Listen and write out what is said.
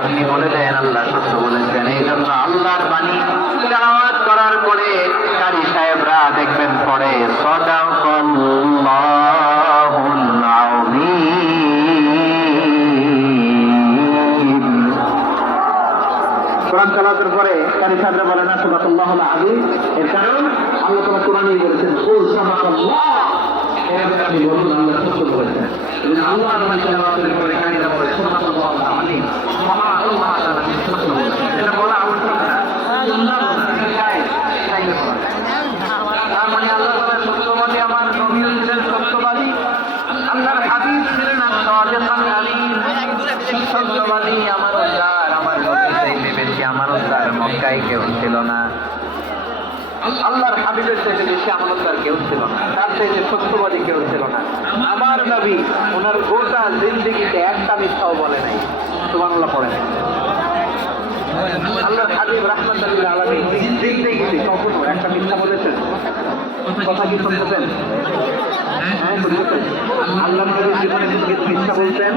আপনি বলে দেন আল্লাহ সত্য বলেছেন। এই জন্য আল্লাহর বাণী তেলাওয়াত করার পরে কারি সাহেবরা দেখবেন পরে সাদাকাল্লাহুল আযীম। কোরআন তেলাওয়াতের পরে কারি সাহেবরা বলে না সাদাকাল্লাহুল আযীম, এর কারণ আল্লাহ তাআলা কোরআনেই বলেছেন কুল সাদাকাল্লাহ, আপনি বলুন আল্লাহ সত্য বলেছেন। আল্লাহর বাণী তেলাওয়াতের পরে কারিরা বলে সাদাকাল্লাহুল আযীম, আল্লাহ তাআলা সত্য বলেছেন। এটা বলা আবশ্যক না, সুন্নাহ তার মানে আল্লাহ তাআলা সত্যবাদী, আমার নবী ছিলেন সত্যবাদী, আল্লাহর হাবিব ছিলেন সাদিকুল আমিন, সত্যবাদী আমার উদ্ধার, আমার নবী চাইতে বেশি আমার উদ্ধার মক্কায় কেউ ছিল না। আল্লাহর হাবিবের চাইতে বেশি আমানতদার কেউ ছিল না, তার চাইতে সত্যবাদী কেউ ছিল না। আমার নবী ওনার গোটা জিন্দেগিতে একটা মিথ্যাও বলে নাই। সুবহানাল্লাহ পড়ে নাই। আল্লাহর হাবিব রাহমাতুল লিল আলামিন জিন্দেগিতে কখনো একটা মিথ্যা বলেছেন? কথা কি শুনতেছেন? হ্যাঁ, শুনতেছেন? আল্লাহর নবী জীবনে মিথ্যা বলতেন?